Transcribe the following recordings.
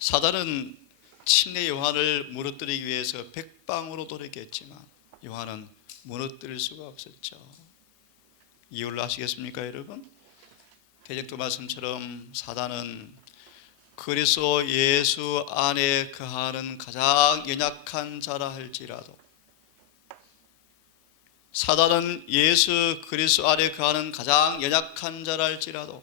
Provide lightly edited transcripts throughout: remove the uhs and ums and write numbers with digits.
사단은 침례 요한을 무너뜨리기 위해서 백방으로 노력했지만 요한은 무너뜨릴 수가 없었죠. 이유를 아시겠습니까, 여러분? 대적도 말씀처럼 사단은 그리스도 예수 안에 거하는 가장 연약한 자라 할지라도, 사단은 예수 그리스도 안에 거하는 가장 연약한 자라 할지라도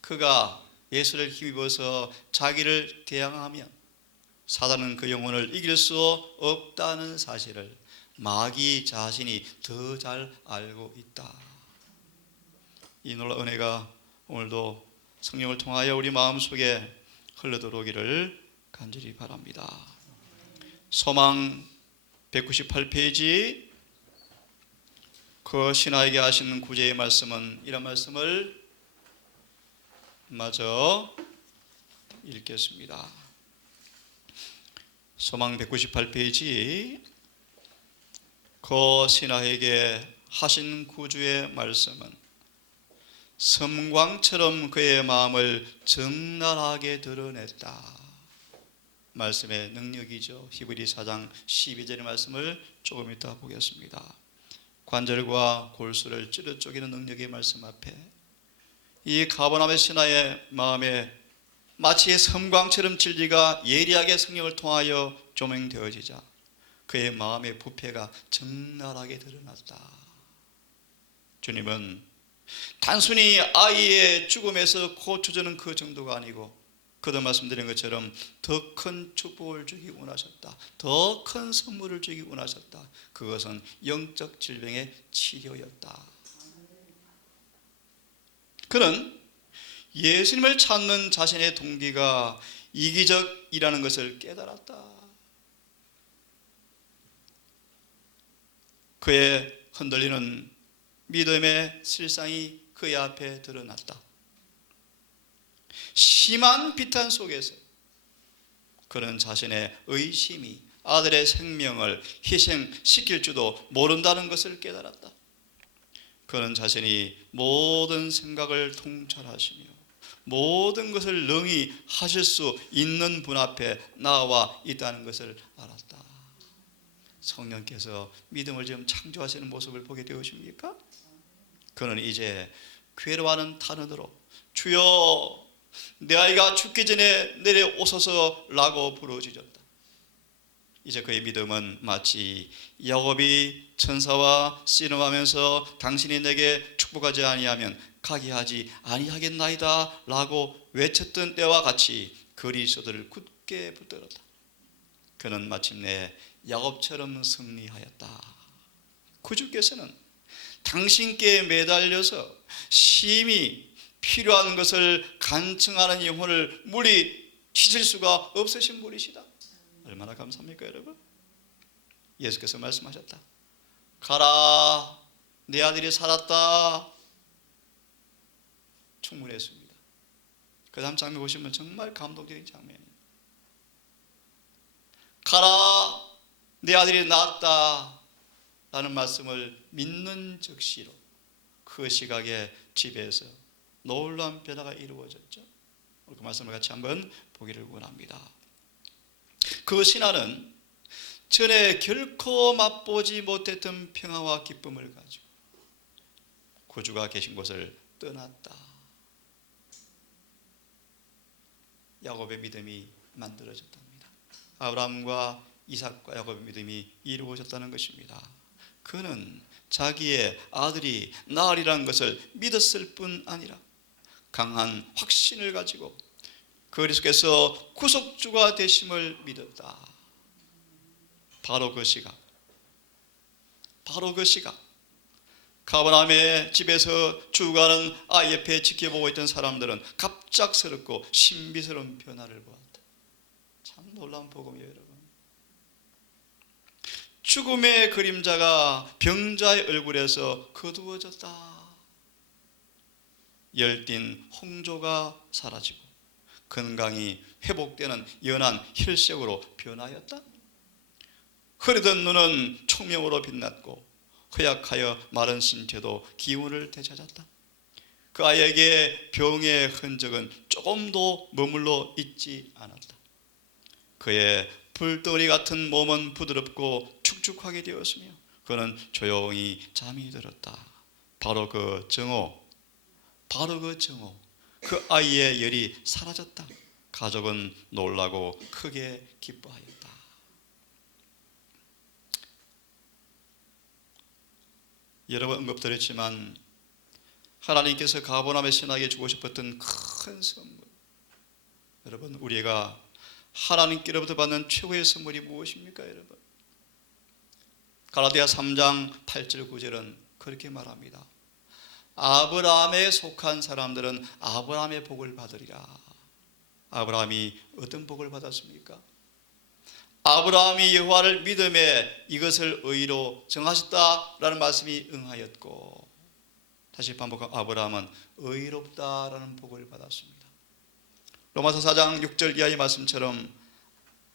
그가 예수를 힘입어서 자기를 대항하면 사단은 그 영혼을 이길 수 없다는 사실을 마귀 자신이 더 잘 알고 있다. 이 놀라운 은혜가 오늘도 성령을 통하여 우리 마음속에 흘러들어오기를 간절히 바랍니다. 소망 198페이지 그 신하에게 하시는 구제의 말씀은 이런 말씀을 마저 읽겠습니다. 소망 198페이지 그 신하에게 하신 구주의 말씀은 섬광처럼 그의 마음을 적나라하게 드러냈다. 말씀의 능력이죠. 히브리 4장 12절의 말씀을 조금 이따 보겠습니다. 관절과 골수를 찌르 쪼개는 능력의 말씀 앞에 이 가버나움의 신하의 마음에 마치 섬광처럼 진리가 예리하게 성령을 통하여 조명되어지자 그의 마음의 부패가 적나라하게 드러났다. 주님은 단순히 아이의 죽음에서 고쳐주는 그 정도가 아니고 그도 말씀드린 것처럼 더 큰 축복을 주기 원하셨다. 더 큰 선물을 주기 원하셨다. 그것은 영적 질병의 치료였다. 그는 예수님을 찾는 자신의 동기가 이기적이라는 것을 깨달았다. 그의 흔들리는 믿음의 실상이 그의 앞에 드러났다. 심한 비탄 속에서 그는 자신의 의심이 아들의 생명을 희생시킬 줄도 모른다는 것을 깨달았다. 그는 자신이 모든 생각을 통찰하시며 모든 것을 능히 하실 수 있는 분 앞에 나와 있다는 것을 알았다. 성령께서 믿음을 지금 창조하시는 모습을 보게 되십니까? 그는 이제 괴로워하는 탄원으로 주여 내 아이가 죽기 전에 내려오소서 라고 부르짖었다. 이제 그의 믿음은 마치 야곱이 천사와 씨름하면서 당신이 내게 축복하지 아니하면 가게 하지 아니하겠나이다 라고 외쳤던 때와 같이 그리스도를 굳게 붙들었다. 그는 마침내 야곱처럼 승리하였다. 구주께서는 당신께 매달려서 심히 필요한 것을 간청하는 영혼을 물리치실 수가 없으신 분이시다. 얼마나 감사합니까, 여러분? 예수께서 말씀하셨다. 가라, 내 아들이 살았다. 충분했습니다. 그 다음 장면 보시면 정말 감동적인 장면입니다. 가라, 내 아들이 낳았다 라는 말씀을 믿는 즉시로 그 시각에 집에서 놀라운 변화가 이루어졌죠. 그 말씀을 같이 한번 보기를 원합니다. 그 신하는 전에 결코 맛보지 못했던 평화와 기쁨을 가지고 구주가 계신 곳을 떠났다. 야곱의 믿음이 만들어졌답니다. 아브라함과 이삭과 야곱의 믿음이 이루어졌다는 것입니다. 그는 자기의 아들이 나으리라는 것을 믿었을 뿐 아니라 강한 확신을 가지고 그리스도께서 구속주가 되심을 믿었다. 바로 그 시각 가버나움의 집에서 죽어가는 아이 옆에 지켜보고 있던 사람들은 갑작스럽고 신비스러운 변화를 보았다. 참 놀라운 복음이에요, 여러분. 죽음의 그림자가 병자의 얼굴에서 거두어졌다. 열띤 홍조가 사라지고 건강이 회복되는 연한 혈색으로 변하였다. 흐리던 눈은 총명으로 빛났고 허약하여 마른 신체도 기운을 되찾았다. 그 아이에게 병의 흔적은 조금도 머물러 있지 않았다. 그의 불덩어리 같은 몸은 부드럽고 축축하게 되었으며 그는 조용히 잠이 들었다. 바로 그 정오, 그 아이의 열이 사라졌다. 가족은 놀라고 크게 기뻐하였다. 여러 번 언급드렸지만 하나님께서 가버나움의 신학에 주고 싶었던 큰 선물, 여러분, 우리가 하나님께로부터 받는 최고의 선물이 무엇입니까? 여러분, 갈라디아 3장 8절 9절은 그렇게 말합니다. 아브라함에 속한 사람들은 아브라함의 복을 받으리라. 아브라함이 어떤 복을 받았습니까? 아브라함이 여호와를 믿음에 이것을 의로 정하셨다라는 말씀이 응하였고, 다시 반복하면 아브라함은 의롭다라는 복을 받았습니다. 로마서 4장 6절 이하의 말씀처럼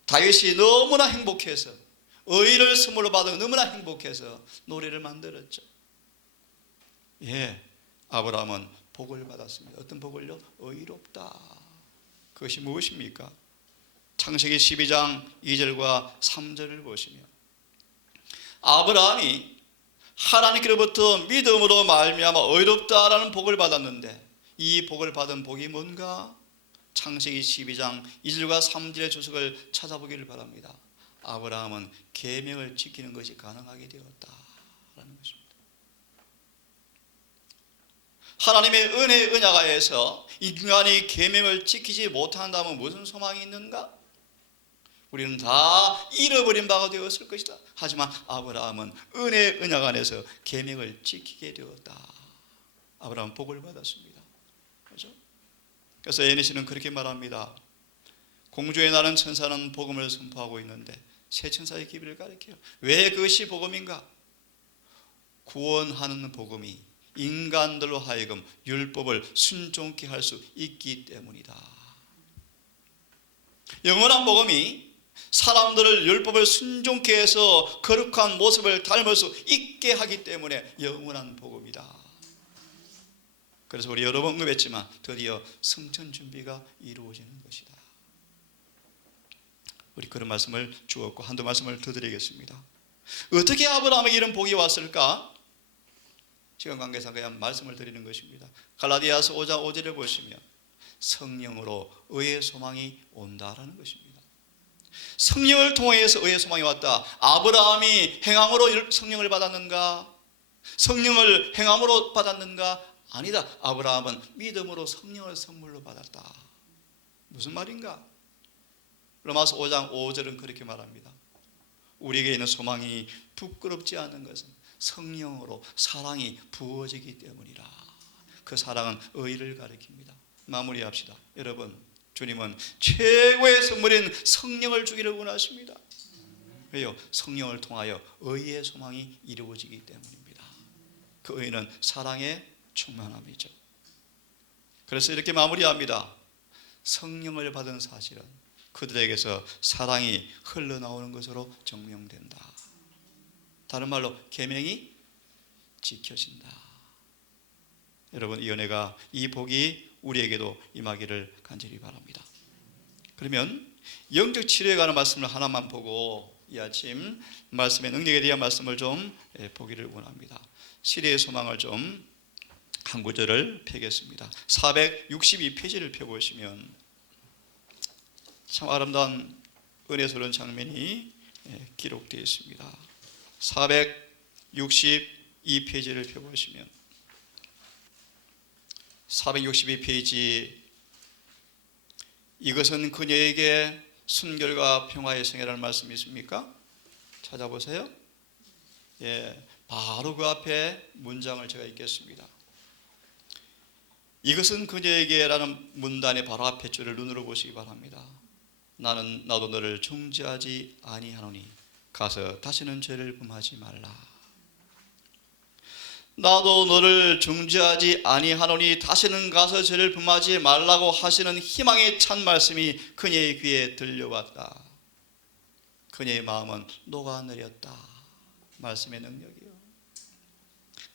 다윗이 너무나 행복해서, 의를 선물로 받은 너무나 행복해서 노래를 만들었죠. 예, 아브라함은 복을 받았습니다. 어떤 복을요? 의롭다. 그것이 무엇입니까? 창세기 12장 2절과 3절을 보시면 아브라함이 하나님께로부터 믿음으로 말미암아 의롭다라는 복을 받았는데, 이 복을 받은 복이 뭔가? 창세기 12장 2절과 3절의 주석을 찾아보기를 바랍니다. 아브라함은 계명을 지키는 것이 가능하게 되었다라는 것입니다. 하나님의 은혜 은하가에서 인간이 계명을 지키지 못한다면 무슨 소망이 있는가? 우리는 다 잃어버린 바가 되었을 것이다. 하지만 아브라함은 은혜 은약 안에서 계명을 지키게 되었다. 아브라함은 복을 받았습니다. 그렇죠? 그래서 에니시는 그렇게 말합니다. 공주의 나는 천사는 복음을 선포하고 있는데 새 천사의 기비를 가리켜요. 왜 그것이 복음인가? 구원하는 복음이 인간들로 하여금 율법을 순종케 할 수 있기 때문이다. 영원한 복음이 사람들을 율법을 순종케 해서 거룩한 모습을 닮을 수 있게 하기 때문에 영원한 복음이다. 그래서 우리 여러 번 언급했지만 드디어 성천 준비가 이루어지는 것이다. 우리 그런 말씀을 주었고 한두 말씀을 더 드리겠습니다. 어떻게 아브라함에게 이런 복이 왔을까? 시간 관계상 그냥 말씀을 드리는 것입니다. 갈라디아서 5장 5절을 보시면 성령으로 의의 소망이 온다라는 것입니다. 성령을 통해서 의의 소망이 왔다. 아브라함이 행함으로 성령을 받았는가? 성령을 행함으로 받았는가? 아니다. 아브라함은 믿음으로 성령을 선물로 받았다. 무슨 말인가? 로마서 5장 5절은 그렇게 말합니다. 우리에게 있는 소망이 부끄럽지 않은 것은 성령으로 사랑이 부어지기 때문이라. 그 사랑은 의를 가리킵니다. 마무리합시다. 여러분, 주님은 최고의 선물인 성령을 주기를 원하십니다. 왜요? 성령을 통하여 의의 소망이 이루어지기 때문입니다. 그 의는 사랑의 충만함이죠. 그래서 이렇게 마무리합니다. 성령을 받은 사실은 그들에게서 사랑이 흘러나오는 것으로 증명된다. 다른 말로 계명이 지켜진다. 여러분, 이 은혜가, 이 복이 우리에게도 임하기를 간절히 바랍니다. 그러면 영적 치료에 관한 말씀을 하나만 보고 이 아침 말씀의 능력에 대한 말씀을 좀 보기를 원합니다. 시리의 소망을 좀 한 구절을 펴겠습니다. 462페이지를 펴보시면 참 아름다운 은혜스러운 장면이 기록되어 있습니다. 462페이지를 펴보시면 462페이지, 이것은 그녀에게 순결과 평화의 생애라는 말씀이 있습니까? 찾아보세요. 예, 바로 그 앞에 문장을 제가 읽겠습니다. 이것은 그녀에게라는 문단의 바로 앞에 줄을 눈으로 보시기 바랍니다. 나도 너를 중지하지 아니하노니 가서 다시는 죄를 범하지 말라. 나도 너를 중지하지 아니하노니 다시는 가서 죄를 범하지 말라고 하시는 희망의 찬 말씀이 그녀의 귀에 들려왔다. 그녀의 마음은 녹아내렸다. 말씀의 능력이요.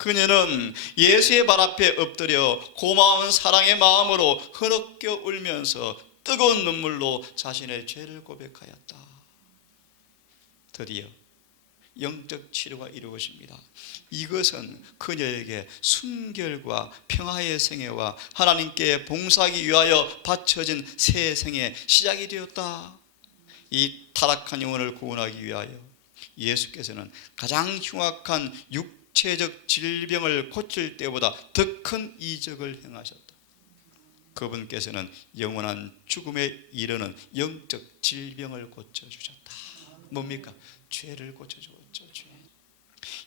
그녀는 예수의 발 앞에 엎드려 고마운 사랑의 마음으로 흐느껴 울면서 뜨거운 눈물로 자신의 죄를 고백하였다. 드디어 영적 치료가 이루어집니다. 이것은 그녀에게 순결과 평화의 생애와 하나님께 봉사하기 위하여 바쳐진 새 생의 시작이 되었다. 이 타락한 영혼을 구원하기 위하여 예수께서는 가장 흉악한 육체적 질병을 고칠 때보다 더 큰 이적을 행하셨다. 그분께서는 영원한 죽음에 이르는 영적 질병을 고쳐주셨다. 뭡니까? 죄를 고쳐주었죠. 죄.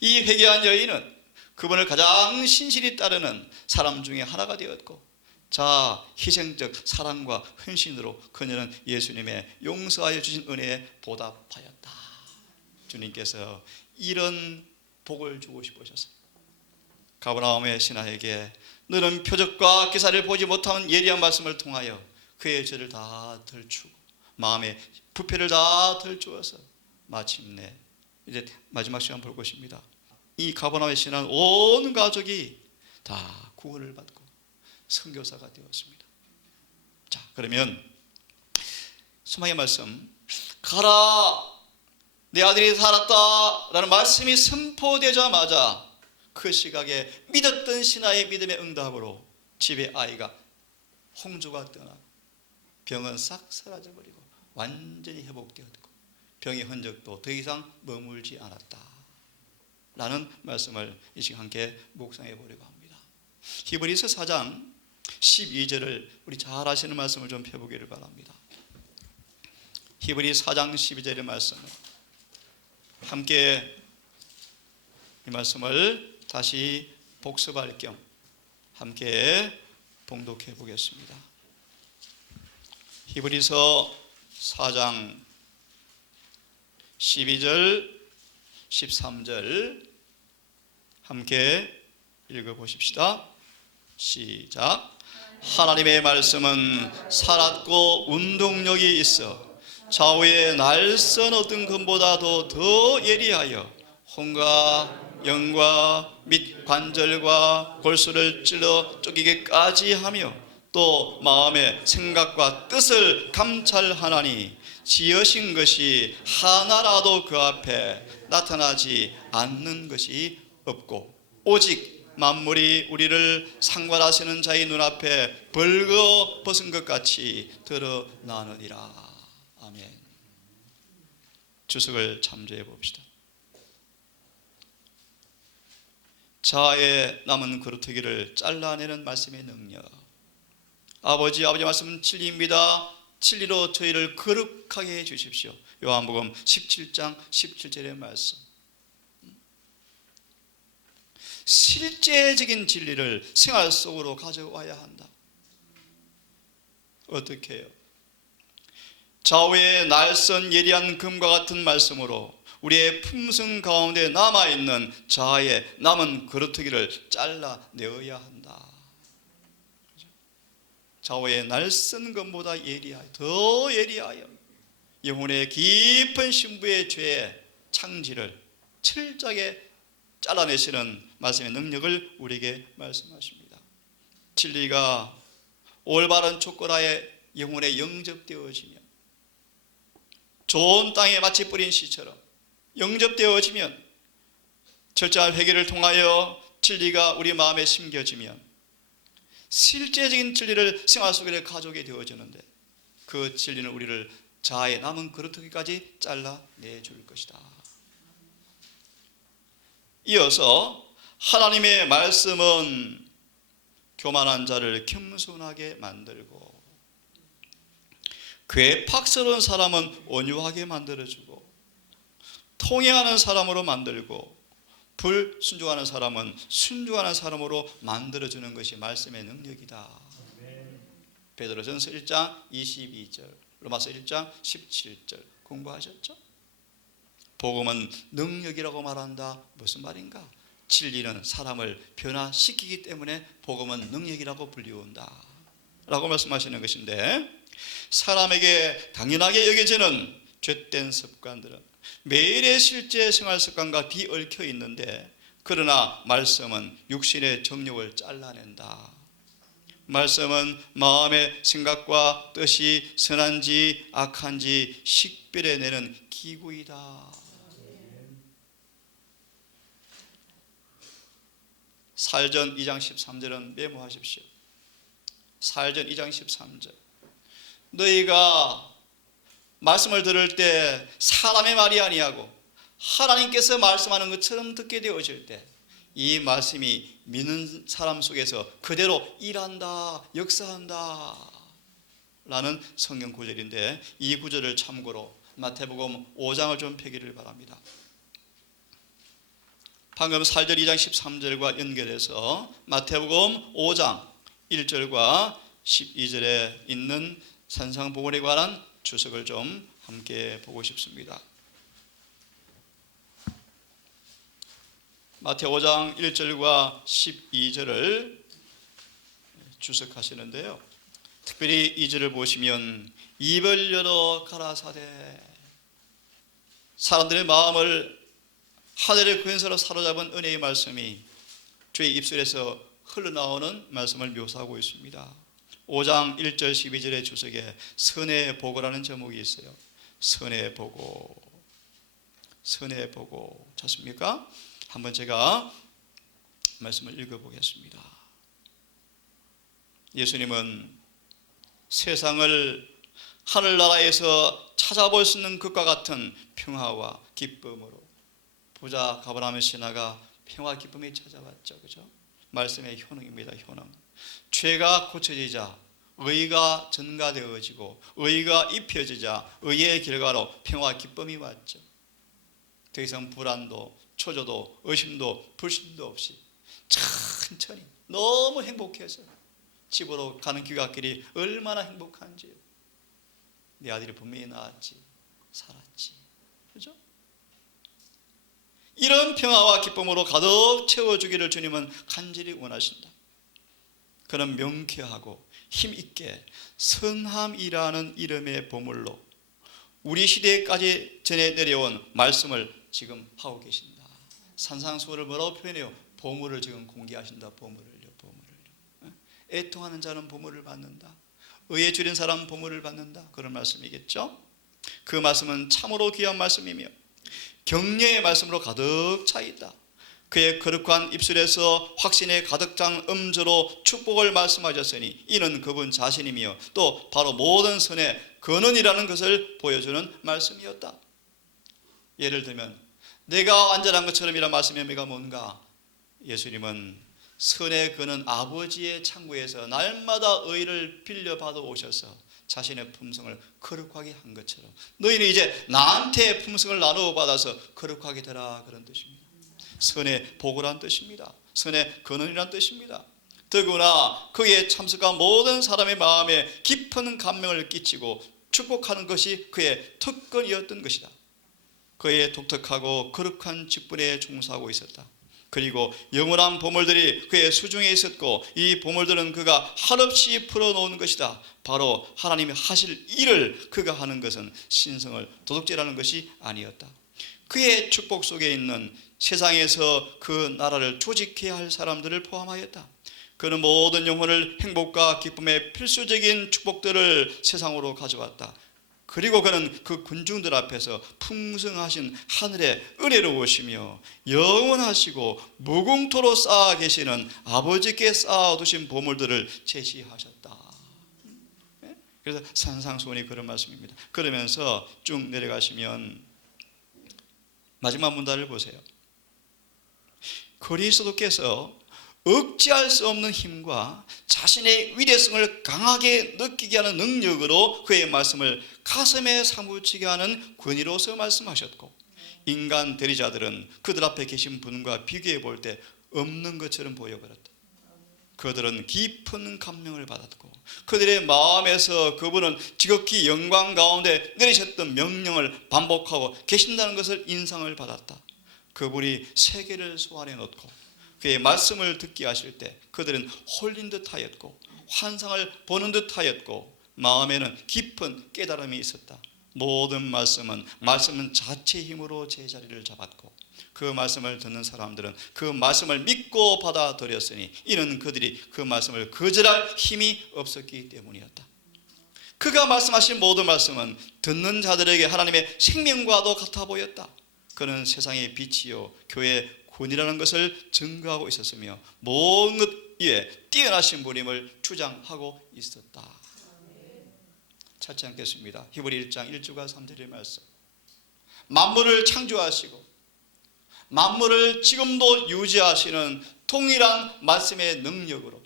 이 회개한 여인은 그분을 가장 신실히 따르는 사람 중에 하나가 되었고, 자, 희생적 사랑과 헌신으로 그녀는 예수님의 용서하여 주신 은혜에 보답하였다. 주님께서 이런 복을 주고 싶으셨어요. 가버나움의 신하에게 너는 표적과 기사를 보지 못하는 예리한 말씀을 통하여 그의 죄를 다 덜추고 마음의 부패를 다 덜주어서 마침내 이제 마지막 시간 볼 것입니다. 이 가버나움의 신하는 온 가족이 다 구원을 받고 선교사가 되었습니다. 자, 그러면 소망의 말씀, 가라 내 아들이 살았다 라는 말씀이 선포되자마자 그 시각에 믿었던 신하의 믿음의 응답으로 집에 아이가 홍조가 떠나고 병은 싹 사라져버리고 완전히 회복되었고 병의 흔적도 더 이상 머물지 않았다 라는 말씀을 이 시간 함께 묵상해 보려고 합니다. 히브리서 4장 12절을 우리 잘 아시는 말씀을 좀 펴보기를 바랍니다. 히브리 4장 12절의 말씀을 함께 이 말씀을 다시 복습할 겸 함께 봉독해 보겠습니다. 히브리서 4장 12절 13절 함께 읽어보십시다. 시작. 하나님의 말씀은 살았고 운동력이 있어 좌우의 날선 어떤 금보다도 더 예리하여 혼과 영과 및 관절과 골수를 찔러 쪼개기까지 하며 또 마음의 생각과 뜻을 감찰하나니 지으신 것이 하나라도 그 앞에 나타나지 않는 것이 없고 오직 만물이 우리를 상관하시는 자의 눈앞에 벌거 벗은 것 같이 드러나느니라. 아멘. 주석을 참조해 봅시다. 자아에 남은 그루터기를 잘라내는 말씀의 능력. 아버지 말씀은 진리입니다. 진리로 저희를 거룩하게 해 주십시오. 요한복음 17장 17절의 말씀. 실제적인 진리를 생활 속으로 가져와야 한다. 어떻게 해요? 좌우의 날선 예리한 금과 같은 말씀으로 우리의 품성 가운데 남아있는 자아의 남은 그루터기를 잘라내어야 한다. 좌우의 날선 금보다 예리하여 더 예리하여 영혼의 깊은 신부의 죄의 창지를 철저하게 잘라내시는 말씀의 능력을 우리에게 말씀하십니다. 진리가 올바른 촉구라에 영혼에 영접되어지면 좋은 땅에 마치 뿌린 씨처럼 영접되어지면 철저한 회개를 통하여 진리가 우리 마음에 심겨지면 실제적인 진리를 생활 속에 가져오게 되어지는데 그 진리는 우리를 자아의 남은 그루터기까지 잘라내줄 것이다. 이어서 하나님의 말씀은 교만한 자를 겸손하게 만들고 괴팍스러운 사람은 온유하게 만들어주고 통행하는 사람으로 만들고 불순종하는 사람은 순종하는 사람으로 만들어주는 것이 말씀의 능력이다. 베드로전서 1장 22절, 로마서 1장 17절 공부하셨죠? 복음은 능력이라고 말한다. 무슨 말인가? 진리는 사람을 변화시키기 때문에 복음은 능력이라고 불리운다 라고 말씀하시는 것인데, 사람에게 당연하게 여겨지는 죄된 습관들은 매일의 실제 생활 습관과 뒤얽혀 있는데 그러나 말씀은 육신의 정욕을 잘라낸다. 말씀은 마음의 생각과 뜻이 선한지 악한지 식별해내는 기구이다. 사일전 2장 13절은 메모하십시오. 사일전 2장 13절. 너희가 말씀을 들을 때 사람의 말이 아니하고 하나님께서 말씀하는 것처럼 듣게 되어질 때 이 말씀이 믿는 사람 속에서 그대로 일한다, 역사한다 라는 성경 구절인데, 이 구절을 참고로 마태복음 5장을 좀 펴기를 바랍니다. 방금 사일전 2장 13절과 연결해서 마태복음 5장 1절과 12절에 있는 산상보건에 관한 주석을 좀 함께 보고 싶습니다. 마태 5장 1절과 12절을 주석하시는데요, 특별히 이 절을 보시면 입을 열어 가라사대, 사람들의 마음을 하늘의 근사로 사로잡은 은혜의 말씀이 주의 입술에서 흘러나오는 말씀을 묘사하고 있습니다. 5장 1절 12절의 주석에 선의 보고라는 제목이 있어요. 선의 보고, 선의 보고 찾습니까? 한번 제가 말씀을 읽어보겠습니다. 예수님은 세상을 하늘나라에서 찾아볼 수 있는 것과 같은 평화와 기쁨으로, 부자 가버나움의 신하가 평화 기쁨이 찾아왔죠. 그죠? 말씀의 효능입니다. 효능. 죄가 고쳐지자 의가 전가되어지고 의가 입혀지자 의의 결과로 평화 기쁨이 왔죠. 더 이상 불안도 초조도 의심도 불신도 없이 천천히 너무 행복해서 집으로 가는 귀갓길이 얼마나 행복한지요. 내 아들이 분명히 나았지, 살았지. 그죠? 이런 평화와 기쁨으로 가득 채워주기를 주님은 간절히 원하신다. 그런 명쾌하고 힘있게 선함이라는 이름의 보물로 우리 시대까지 전해 내려온 말씀을 지금 하고 계신다. 산상수훈을 뭐라고 표현해요? 보물을 지금 공개하신다. 보물을요, 보물을요. 애통하는 자는 보물을 받는다. 의에 줄인 사람은 보물을 받는다. 그런 말씀이겠죠? 그 말씀은 참으로 귀한 말씀이며 격려의 말씀으로 가득 차 있다. 그의 거룩한 입술에서 확신의 가득 찬 음조로 축복을 말씀하셨으니 이는 그분 자신이며 또 바로 모든 선의 근원이라는 것을 보여주는 말씀이었다. 예를 들면 내가 완전한 것처럼이란 말씀의 의미가 뭔가? 예수님은 선의 근원 아버지의 창고에서 날마다 의를 빌려받아 오셔서 자신의 품성을 거룩하게 한 것처럼 너희는 이제 나한테 품성을 나누어 받아서 거룩하게 되라, 그런 뜻입니다. 선의 보고란 뜻입니다. 선의 근원이란 뜻입니다. 더구나 그의 참석한 모든 사람의 마음에 깊은 감명을 끼치고 축복하는 것이 그의 특권이었던 것이다. 그의 독특하고 거룩한 직분에 종사하고 있었다. 그리고 영원한 보물들이 그의 수중에 있었고 이 보물들은 그가 한없이 풀어놓은 것이다. 바로 하나님이 하실 일을 그가 하는 것은 신성을 도둑질하는 것이 아니었다. 그의 축복 속에 있는 세상에서 그 나라를 조직해야 할 사람들을 포함하였다. 그는 모든 영혼을 행복과 기쁨의 필수적인 축복들을 세상으로 가져왔다. 그리고 그는 그 군중들 앞에서 풍성하신 하늘의 은혜로우시며 영원하시고 무궁토로 쌓아 계시는 아버지께 쌓아두신 보물들을 제시하셨다. 그래서 산상수훈이 그런 말씀입니다. 그러면서 쭉 내려가시면 마지막 문단을 보세요. 그리스도께서 억제할 수 없는 힘과 자신의 위대성을 강하게 느끼게 하는 능력으로 그의 말씀을 가슴에 사무치게 하는 권위로서 말씀하셨고 인간 대리자들은 그들 앞에 계신 분과 비교해 볼 때 없는 것처럼 보여버렸다. 그들은 깊은 감명을 받았고 그들의 마음에서 그분은 지극히 영광 가운데 내리셨던 명령을 반복하고 계신다는 것을 인상을 받았다. 그분이 세계를 소환해 놓고 그의 말씀을 듣게 하실 때 그들은 홀린 듯 하였고 환상을 보는 듯 하였고 마음에는 깊은 깨달음이 있었다. 모든 말씀은 자체 힘으로 제자리를 잡았고 그 말씀을 듣는 사람들은 그 말씀을 믿고 받아들였으니 이는 그들이 그 말씀을 거절할 힘이 없었기 때문이었다. 그가 말씀하신 모든 말씀은 듣는 자들에게 하나님의 생명과도 같아 보였다. 그는 세상의 빛이요 교회의 군이라는 것을 증거하고 있었으며 모든 것 위에 뛰어나신 분임을 주장하고 있었다. 찾지 않겠습니다. 히브리 1장 1절과 3절의 말씀. 만물을 창조하시고 만물을 지금도 유지하시는 동일한 말씀의 능력으로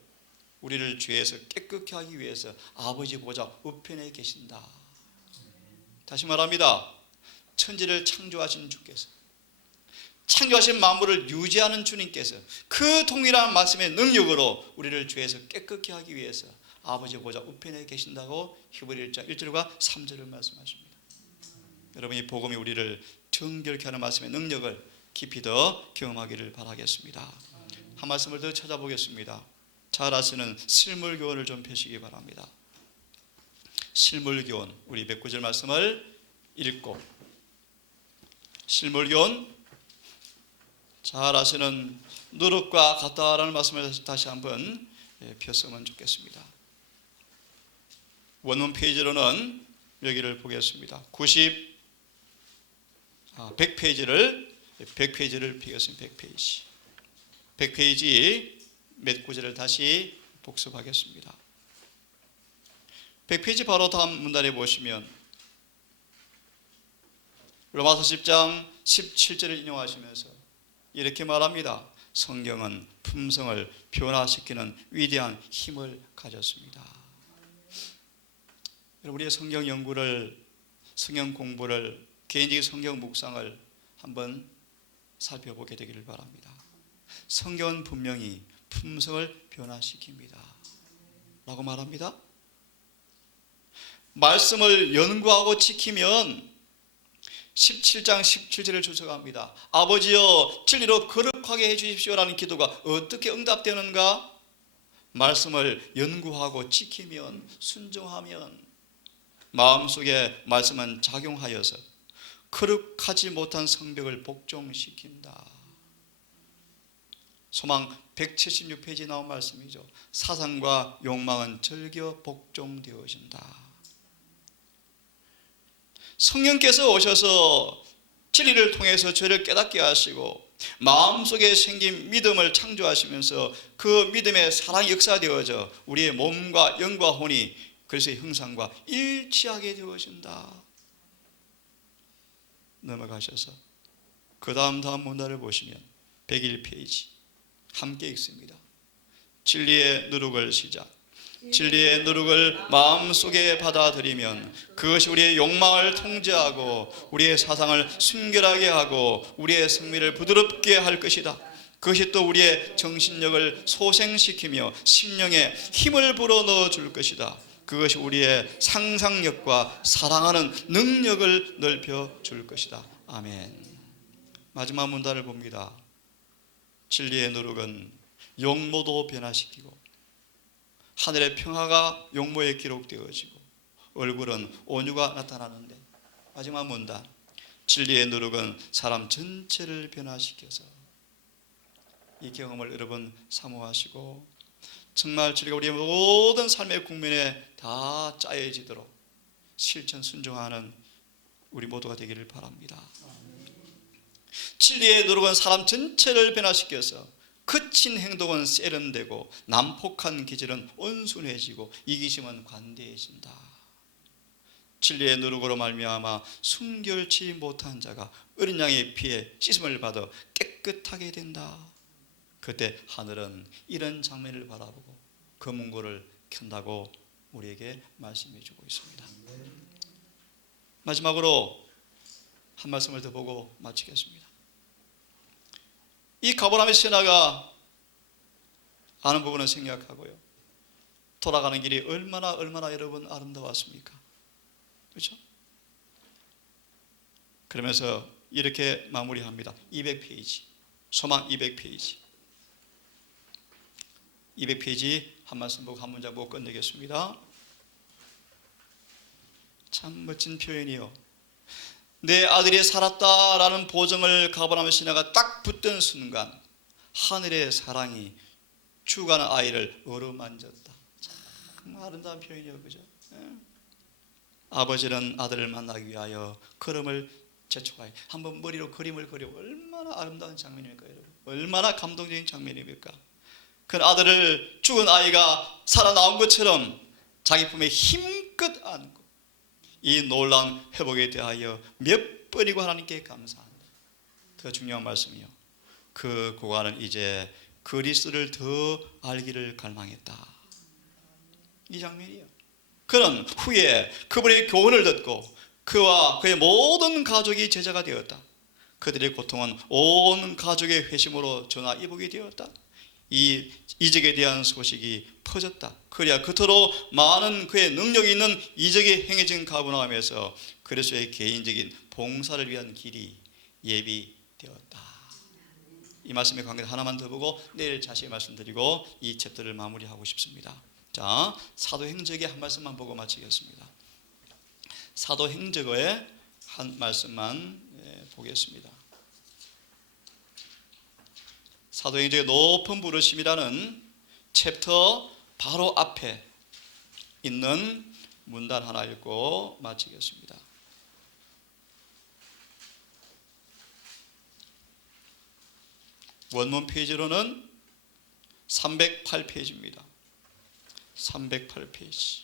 우리를 죄에서 깨끗게 하기 위해서 아버지 보좌 우편에 계신다. 다시 말합니다. 천지를 창조하신 주께서, 창조하신 만물을 유지하는 주님께서 그 동일한 말씀의 능력으로 우리를 죄에서 깨끗게 하기 위해서 아버지 보좌 우편에 계신다고 히브리 1장 1절과 3절을 말씀하십니다. 여러분, 이 복음이 우리를 정결케 하는 말씀의 능력을 깊이 더 경험하기를 바라겠습니다. 한 말씀을 더 찾아보겠습니다. 잘 아시는 실물교훈을 좀 펴시기 바랍니다. 실물교훈, 우리 109절 말씀을 읽고, 실물교훈 잘 아시는 누룩과 같다라는 말씀을 다시 한번 폈으면 좋겠습니다. 원문 페이지로는 여기를 보겠습니다. 100페이지를 피겠습니다. 100페이지. 100페이지 몇 구절을 다시 복습하겠습니다. 100페이지 바로 다음 문단에 보시면 로마서 10장 17절을 인용하시면서 이렇게 말합니다. 성경은 품성을 변화시키는 위대한 힘을 가졌습니다. 여러분, 우리의 성경 연구를, 성경 공부를, 개인적인 성경 묵상을 한번 살펴보게 되기를 바랍니다. 성경은 분명히 품성을 변화시킵니다 라고 말합니다. 말씀을 연구하고 지키면 17장 17절을 주석합니다. 아버지여 진리로 거룩하게 해주십시오라는 기도가 어떻게 응답되는가? 말씀을 연구하고 지키면, 순종하면 마음속에 말씀은 작용하여서 거룩하지 못한 성벽을 복종시킨다. 소망 176페이지에 나온 말씀이죠. 사상과 욕망은 절겨 복종되어진다. 성령께서 오셔서 진리를 통해서 죄를 깨닫게 하시고 마음속에 생긴 믿음을 창조하시면서 그 믿음의 사랑이 역사되어져 우리의 몸과 영과 혼이 그리스도의 형상과 일치하게 되어진다. 넘어가셔서 그 다음 문단을 보시면 101페이지 함께 읽습니다. 진리의 누룩을 시작. 진리의 누룩을 마음속에 받아들이면 그것이 우리의 욕망을 통제하고 우리의 사상을 순결하게 하고 우리의 성미를 부드럽게 할 것이다. 그것이 또 우리의 정신력을 소생시키며 심령에 힘을 불어넣어 줄 것이다. 그것이 우리의 상상력과 사랑하는 능력을 넓혀 줄 것이다. 아멘. 마지막 문단을 봅니다. 진리의 누룩은 용모도 변화시키고 하늘의 평화가 용모에 기록되어지고 얼굴은 온유가 나타나는데, 마지막 문단, 진리의 누룩은 사람 전체를 변화시켜서 이 경험을 여러분 사모하시고 정말 진리가 우리의 모든 삶의 국면에 다 짜여지도록 실천 순종하는 우리 모두가 되기를 바랍니다. 진리의 누룩은 사람 전체를 변화시켜서 거친 행동은 세련되고 난폭한 기질은 온순해지고 이기심은 관대해진다. 진리의 누룩으로 말미암아 순결치 못한 자가 어린 양의 피에 씻음을 받아 깨끗하게 된다. 그때 하늘은 이런 장면을 바라보고 검은고를 켠다고 우리에게 말씀해 주고 있습니다. 마지막으로 한 말씀을 더 보고 마치겠습니다. 이 가버나움의 신화가 아는 부분은 생략하고요, 돌아가는 길이 얼마나 여러분 아름다웠습니까? 그렇죠? 그러면서 이렇게 마무리합니다. 200페이지, 소망 200페이지. 200페이지 한 말씀 보고 한 문장 보고 끝내겠습니다. 참 멋진 표현이요. 내 아들이 살았다라는 보증을 가버나움 신하가 딱 붙던 순간 하늘의 사랑이 죽어가는 아이를 어루만졌다. 참 아름다운 표현이에요, 그죠? 아버지는 아들을 만나기 위하여 걸음을 재촉하여 한번 머리로 그림을 그려. 얼마나 아름다운 장면입니까, 여러분? 얼마나 감동적인 장면입니까? 그 아들을 죽은 아이가 살아나온 것처럼 자기 품에 힘껏 안고 이 놀라운 회복에 대하여 몇 번이고 하나님께 감사한다. 더 중요한 말씀이요, 그 고관은 이제 그리스도를 더 알기를 갈망했다. 이 장면이요. 그는 후에 그분의 교훈을 듣고 그와 그의 모든 가족이 제자가 되었다. 그들의 고통은 온 가족의 회심으로 전화 이복이 되었다. 이 이적에 대한 소식이 퍼졌다. 그래야 그토록 많은 그의 능력이 있는 이적이 행해진 가버나움에서 그리스도의 개인적인 봉사를 위한 길이 예비되었다. 이 말씀의 관계 하나만 더 보고 내일 자세히 말씀드리고 이 챕터를 마무리하고 싶습니다. 자, 사도행적의 한 말씀만 보고 마치겠습니다. 사도행적의 한 말씀만 보겠습니다. 사도행적의 높은 부르심이라는 챕터 바로 앞에 있는 문단 하나 읽고 마치겠습니다. 원문 페이지로는 308페이지입니다. 308페이지.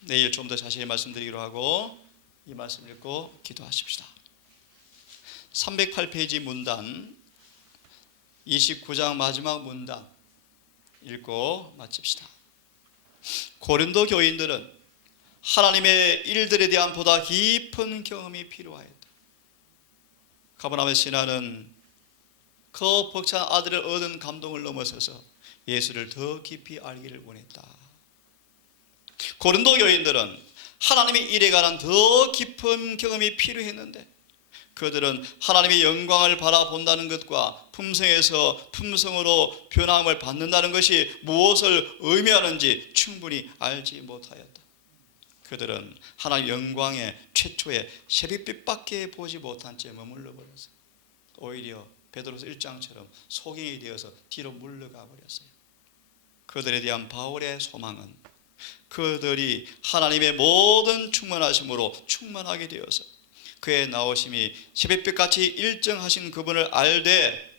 내일 좀 더 자세히 말씀드리기로 하고 이 말씀 읽고 기도하십시다. 308페이지 문단 29장 마지막 문단 읽고 마칩시다. 고린도 교인들은 하나님의 일들에 대한 보다 깊은 경험이 필요하였다. 가버나움의 신하는 그 벅찬 아들을 얻은 감동을 넘어서서 예수를 더 깊이 알기를 원했다. 고린도 교인들은 하나님의 일에 관한 더 깊은 경험이 필요했는데 그들은 하나님의 영광을 바라본다는 것과 품성에서 품성으로 변함을 받는다는 것이 무엇을 의미하는지 충분히 알지 못하였다. 그들은 하나님의 영광의 최초의 새벽빛밖에 보지 못한 채 머물러 버렸어요. 오히려 베드로서 1장처럼 소경이 되어서 뒤로 물러가 버렸어요. 그들에 대한 바울의 소망은 그들이 하나님의 모든 충만하심으로 충만하게 되어서 그의 나오심이 새벽빛같이 일정하신 그분을 알되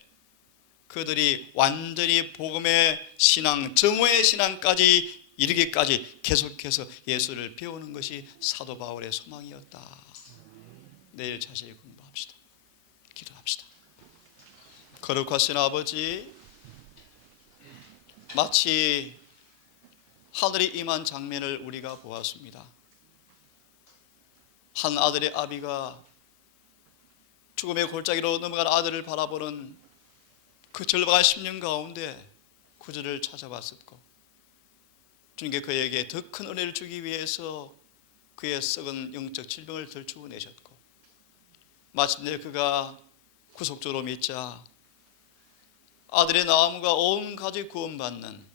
그들이 완전히 복음의 신앙, 정오의 신앙까지 이르기까지 계속해서 예수를 배우는 것이 사도 바울의 소망이었다. 내일 자세히 공부합시다. 기도합시다. 거룩하신 아버지, 마치 하늘이 임한 장면을 우리가 보았습니다. 한 아들의 아비가 죽음의 골짜기로 넘어간 아들을 바라보는 그 절박한 심령 가운데 구주를 찾아왔었고 주님께 그에게 더 큰 은혜를 주기 위해서 그의 썩은 영적 질병을 덜추어 내셨고 마침내 그가 구속주로 믿자 아들의 나옴과 온 가족이 구원받는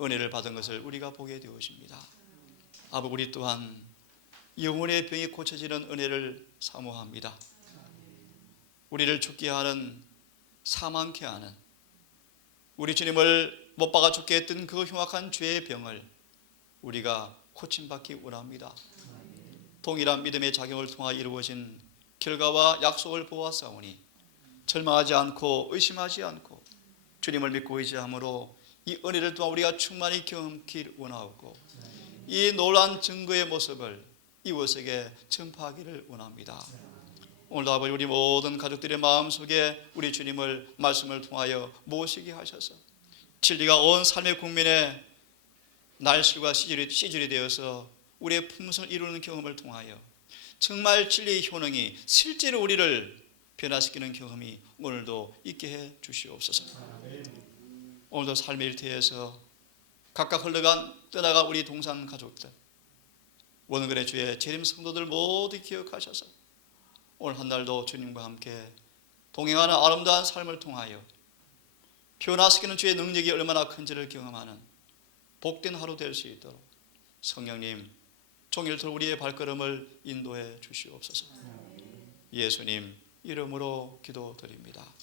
은혜를 받은 것을 우리가 보게 되었습니다. 아버지, 우리 또한 영혼의 병이 고쳐지는 은혜를 사모합니다. 우리를 죽게 하는, 사망케 하는, 우리 주님을 못 박아 죽게 했던 그 흉악한 죄의 병을 우리가 고침받기 원합니다. 동일한 믿음의 작용을 통하여 이루어진 결과와 약속을 보았사오니 절망하지 않고 의심하지 않고 주님을 믿고 의지함으로 이 은혜를 통해 우리가 충만히 경험하기를 원하고 이 놀라운 증거의 모습을 이웃에게 전파하기를 원합니다. 오늘도 아버지, 우리 모든 가족들의 마음속에 우리 주님을 말씀을 통하여 모시게 하셔서 진리가 온 삶의 국민의 날실과 시절이 되어서 우리의 품성을 이루는 경험을 통하여 정말 진리의 효능이 실제로 우리를 변화시키는 경험이 오늘도 있게 해 주시옵소서. 오늘도 삶의 일터에서 각각 흘러간 떠나간 우리 동산 가족들, 원근의 주의 재림 성도들 모두 기억하셔서 오늘 한 날도 주님과 함께 동행하는 아름다운 삶을 통하여 변화시키는 주의 능력이 얼마나 큰지를 경험하는 복된 하루 될 수 있도록 성령님 종일토록 우리의 발걸음을 인도해 주시옵소서. 예수님 이름으로 기도드립니다.